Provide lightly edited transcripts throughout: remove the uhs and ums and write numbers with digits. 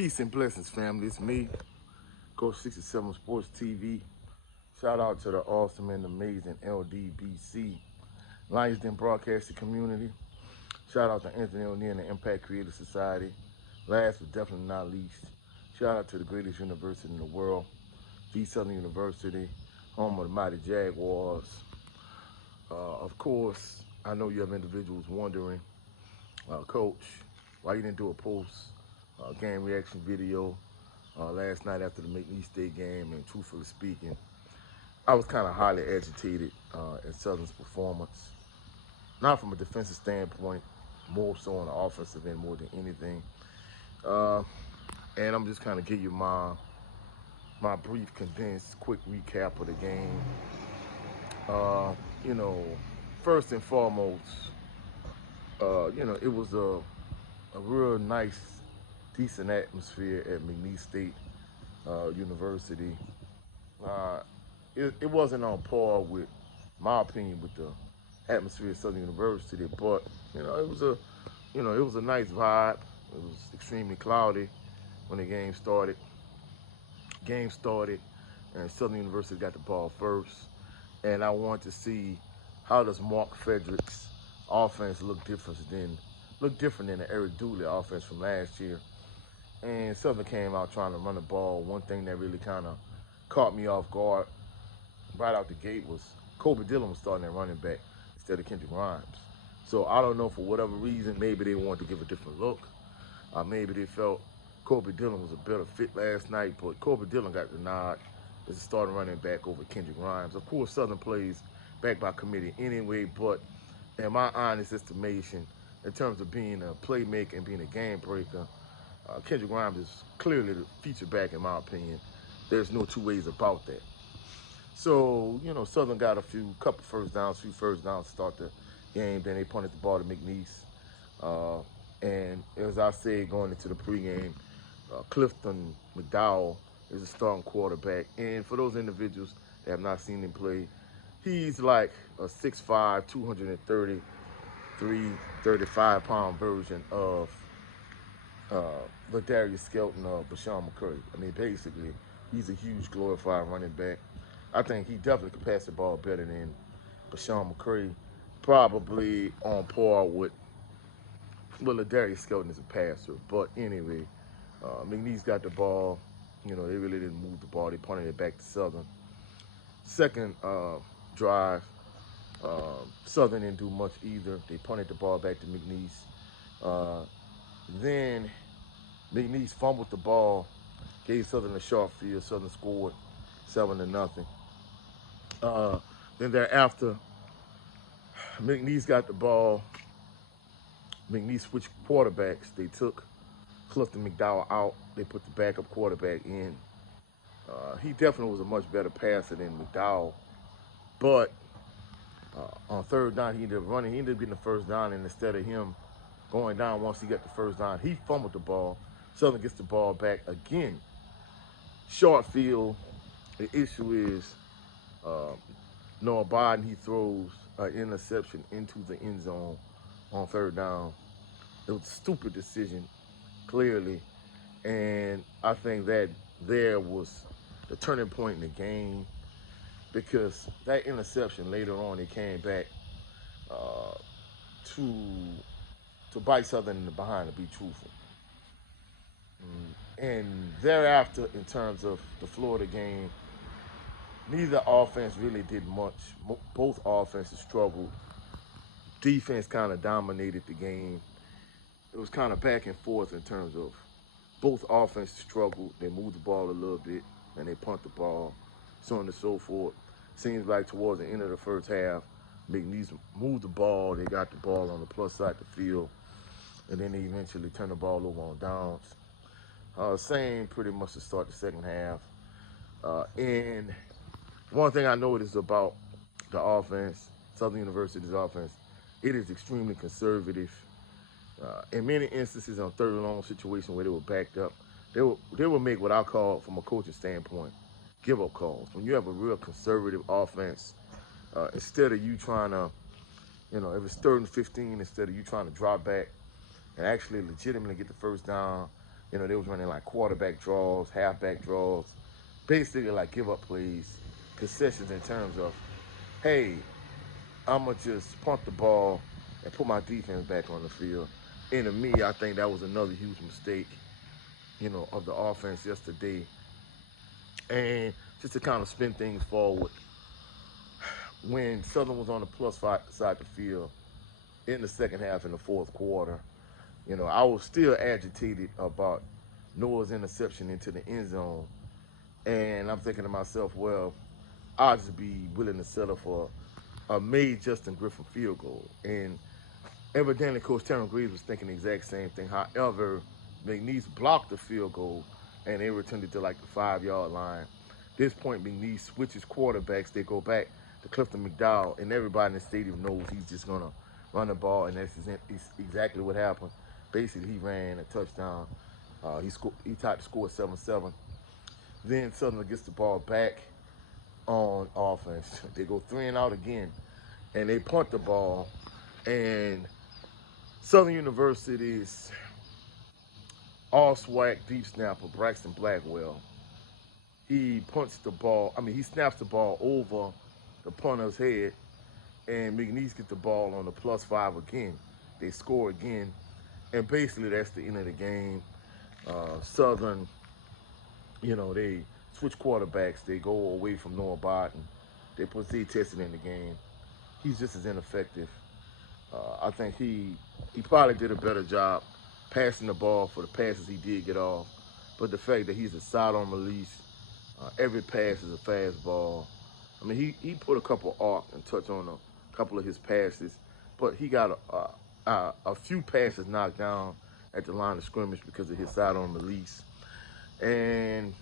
Peace and blessings, family. It's me, Coach 67 Sports TV. Shout out to the awesome and amazing LDBC, Lions Den Broadcasting Community. Shout out to Anthony O'Neill and the Impact Creative Society. Last but definitely not least, shout out to the greatest university in the world, the Southern University, home of the mighty Jaguars. Of course, I know you have individuals wondering, Coach, why you didn't do a post-game reaction video last night after the McNeese State game. And truthfully speaking, I was kind of highly agitated in Southern's performance. Not from a defensive standpoint, more so on the offensive end more than anything. And I'm just kind of give you my brief, condensed, quick recap of the game. First and foremost, it was a real nice, decent atmosphere at McNeese State University. It wasn't on par with my opinion with the atmosphere at Southern University, but it was a nice vibe. It was extremely cloudy when the game started. And Southern University got the ball first, and I wanted to see how does Mark Frederick's offense look different than the Eric Dooley offense from last year. And Southern came out trying to run the ball. One thing that really kind of caught me off guard right out the gate was Kobe Dillon was starting at running back instead of Kendrick Grimes. So I don't know, for whatever reason, maybe they wanted to give a different look. Maybe they felt Kobe Dillon was a better fit last night, but Kobe Dillon got the nod as a starting running back over Kendrick Grimes. Of course, Southern plays back by committee anyway, but in my honest estimation, in terms of being a playmaker and being a game breaker, Kendrick Grimes is clearly the feature back in my opinion. There's no two ways about that. So, Southern got a few first downs to start the game. Then they punted the ball to McNeese. And as I said going into the pregame, Clifton McDowell is a starting quarterback. And for those individuals that have not seen him play, he's like a 6'5", 233, 35-pound version of Ladarius Skelton of Bashawn McCurry. I mean, basically, he's a huge glorified running back. I think he definitely could pass the ball better than Bashawn McCurry, probably on par with Ladarius Skelton as a passer. But anyway, McNeese got the ball. They really didn't move the ball. They punted it back to Southern. Second drive, Southern didn't do much either. They punted the ball back to McNeese. Then McNeese fumbled the ball, gave Southern a short field. Southern scored 7-0. Then thereafter, McNeese got the ball. McNeese switched quarterbacks. They took Clifton McDowell out. They put the backup quarterback in. He definitely was a much better passer than McDowell. But on third down, he ended up running. He ended up getting the first down, and instead of him going down once he got the first down, he fumbled the ball. Southern gets the ball back again. Short field. The issue is Noah Biden, he throws an interception into the end zone on third down. It was a stupid decision, clearly. And I think that there was the turning point in the game, because that interception later on, it came back to bite Southern in the behind, to be truthful. And thereafter, in terms of the Florida game, neither offense really did much. Both offenses struggled. Defense kind of dominated the game. It was kind of back and forth in terms of both offenses struggled. They moved the ball a little bit, and they punt the ball, so on and so forth. Seems like towards the end of the first half, McNeese moved the ball. They got the ball on the plus side of the field, and then they eventually turned the ball over on downs. Same pretty much to start the second half. And one thing I noticed about the offense, Southern University's offense, it is extremely conservative. In many instances, on third and long situation where they were backed up, they will make what I call, from a coaching standpoint, give-up calls. When you have a real conservative offense, instead of you trying to, if it's 3rd and 15, instead of you trying to drop back and actually legitimately get the first down, They was running like quarterback draws, halfback draws, basically like give up plays, concessions in terms of, hey, I'm going to just punt the ball and put my defense back on the field. And to me, I think that was another huge mistake, of the offense yesterday. And just to kind of spin things forward, when Southern was on the plus side of the field in the second half in the fourth quarter, I was still agitated about Noah's interception into the end zone. And I'm thinking to myself, well, I'll just be willing to settle for a made Justin Griffin field goal. And evidently, Coach Terrence Graves was thinking the exact same thing. However, McNeese blocked the field goal, and they returned it to like the 5-yard line. At this point, McNeese switches quarterbacks. They go back to Clifton McDowell, and everybody in the stadium knows he's just going to run the ball, and that's exactly what happened. Basically, he ran a touchdown. He tied the score 7-7. Then Southern gets the ball back on offense. They go 3 and out again, and they punt the ball, and Southern University's all-SWAC deep snapper, Braxton Blackwell, he snaps the ball over the punter's head, and McNeese gets the ball on the +5 again. They score again, and basically that's the end of the game. Southern, they switch quarterbacks. They go away from Noah Barton. They put Z Tested in the game. He's just as ineffective. I think he probably did a better job passing the ball for the passes he did get off. But the fact that he's a sidearm release, every pass is a fastball. I mean, he put a couple arc and touch on a couple of his passes, but he got a few passes knocked down at the line of scrimmage because of his sidearm release. And,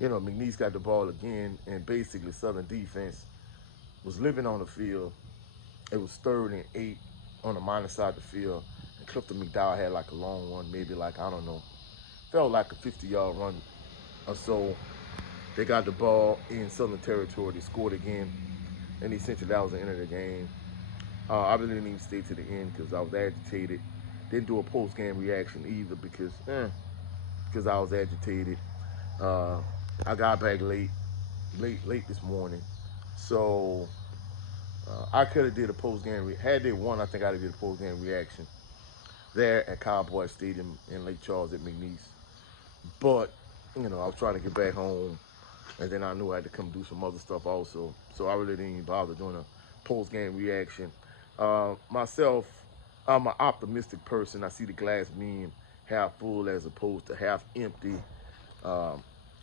McNeese got the ball again, and basically Southern defense was living on the field. It was 3rd and 8 on the minor side of the field. And Clifton McDowell had like a long one, maybe like, I don't know, felt like a 50-yard run or so. They got the ball in Southern territory. They scored again. And essentially that was the end of the game. I really didn't even stay to the end because I was agitated. Didn't do a post-game reaction either because I was agitated. I got back late this morning. So I could have did a post-game. Had they won, I think I'd have did a post-game reaction there at Cowboy Stadium in Lake Charles at McNeese. But, I was trying to get back home, and then I knew I had to come do some other stuff also. So I really didn't even bother doing a post-game reaction. Myself, I'm an optimistic person. I see the glass being half full as opposed to half empty.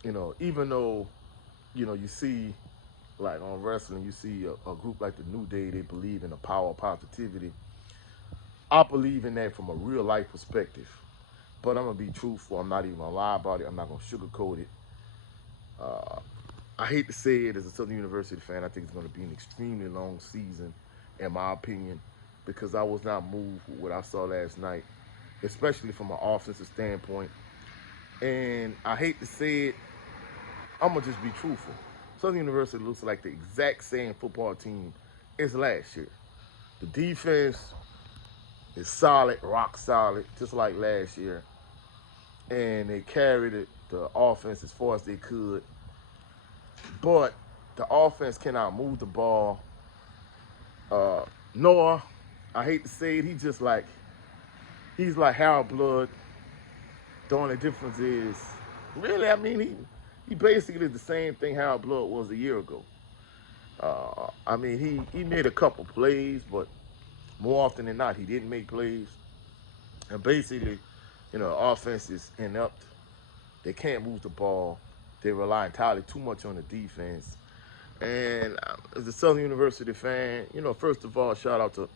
Even though, you see, like on wrestling, you see a group like the New Day, they believe in the power of positivity. I believe in that from a real life perspective. But I'm going to be truthful. I'm not even going to lie about it. I'm not going to sugarcoat it. I hate to say it as a Southern University fan. I think it's going to be an extremely long season, in my opinion, because I was not moved with what I saw last night, especially from an offensive standpoint. And I hate to say it, I'm going to just be truthful. Southern University looks like the exact same football team as last year. The defense is solid, rock solid, just like last year. And they carried the offense as far as they could. But the offense cannot move the ball. Noah, I hate to say it, he's like Harold Blood. The only difference is, really, I mean, he basically did the same thing Harold Blood was a year ago. He made a couple plays, but more often than not, he didn't make plays. And basically, offense is inept. They can't move the ball. They rely entirely too much on the defense. And as a Southern University fan, first of all, shout out to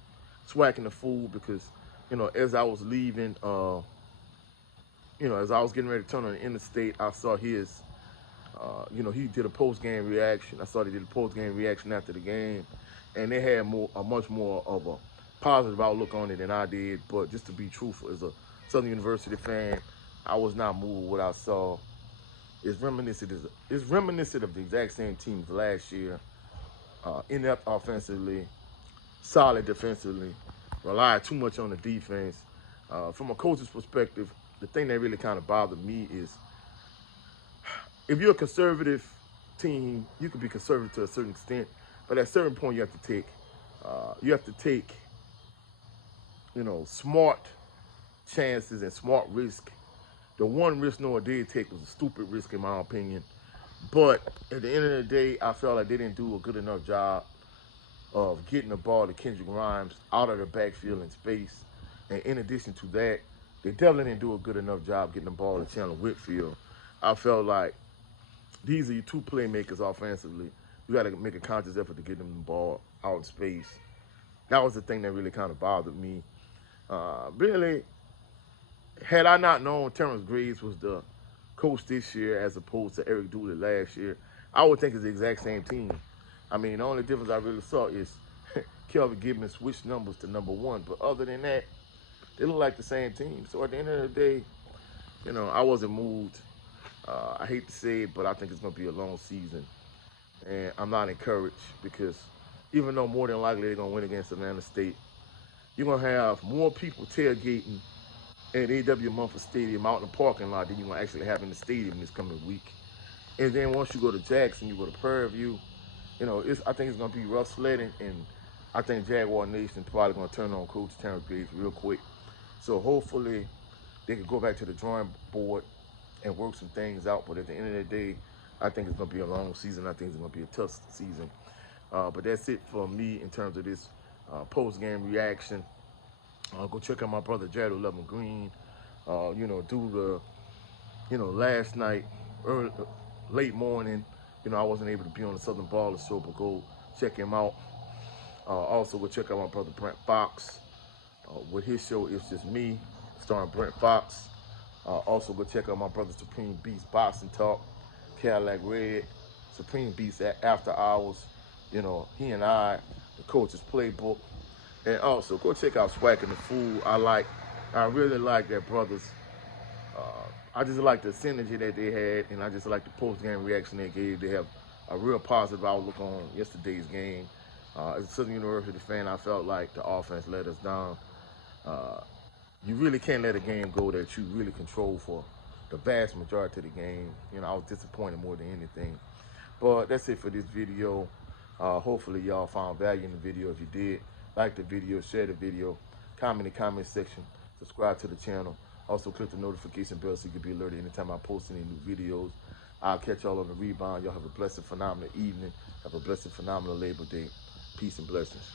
Swacking the Fool because, as I was leaving, as I was getting ready to turn on the interstate, I saw his, he did a post-game reaction. I saw he did a post-game reaction after the game. And they had a much more of a positive outlook on it than I did. But just to be truthful, as a Southern University fan, I was not moved with what I saw. It's reminiscent of the exact same team as last year. Inept offensively, solid defensively, rely too much on the defense. From a coach's perspective, the thing that really kind of bothered me is if you're a conservative team, you can be conservative to a certain extent, but at a certain point you have to take, smart chances and smart risk. The one risk Noah did take was a stupid risk in my opinion. But at the end of the day, I felt like they didn't do a good enough job of getting the ball to Kendrick Grimes out of the backfield in space. And in addition to that, they definitely didn't do a good enough job getting the ball to Chandler Whitfield. I felt like these are your two playmakers offensively. You got to make a conscious effort to get them the ball out in space. That was the thing that really kind of bothered me. Really, had I not known Terrence Graves was the coach this year as opposed to Eric Dooley last year, I would think it's the exact same team. I mean, the only difference I really saw is Kelvin Gibbons switched numbers to number 1. But other than that, they look like the same team. So at the end of the day, I wasn't moved. I hate to say it, but I think it's going to be a long season. And I'm not encouraged because even though more than likely they're going to win against Savannah State, you're going to have more people tailgating at A.W. Mumford Stadium out in the parking lot than you're going to actually have in the stadium this coming week. And then once you go to Jackson, you go to Prairie View, I think it's going to be rough sledding, and I think Jaguar Nation probably going to turn on Coach Terrence Graves real quick. So hopefully they can go back to the drawing board and work some things out. But at the end of the day, I think it's going to be a long season. I think it's going to be a tough season. But that's it for me in terms of this post-game reaction. Go check out my brother Jared 11 Green. Last night, late morning, I wasn't able to be on the Southern Baller show, but go check him out. Also, go check out my brother Brent Fox with his show, It's Just Me, starring Brent Fox. Also, go check out my brother Supreme Beast Boxing Talk, Cadillac Red, Supreme Beast After Hours. He and I, the coach's playbook. And also, go check out Swacking the Fool. I really like their brothers. I just like the synergy that they had, and I just like the post-game reaction they gave. They have a real positive outlook on yesterday's game. As a Southern University fan, I felt like the offense let us down. You really can't let a game go that you really control for the vast majority of the game. I was disappointed more than anything. But that's it for this video. Hopefully y'all found value in the video. If you did, like the video, share the video, comment in the comment section, subscribe to the channel. Also click the notification bell so you can be alerted anytime I post any new videos. I'll catch y'all on the rebound. Y'all have a blessed, phenomenal evening. Have a blessed, phenomenal Labor Day. Peace and blessings.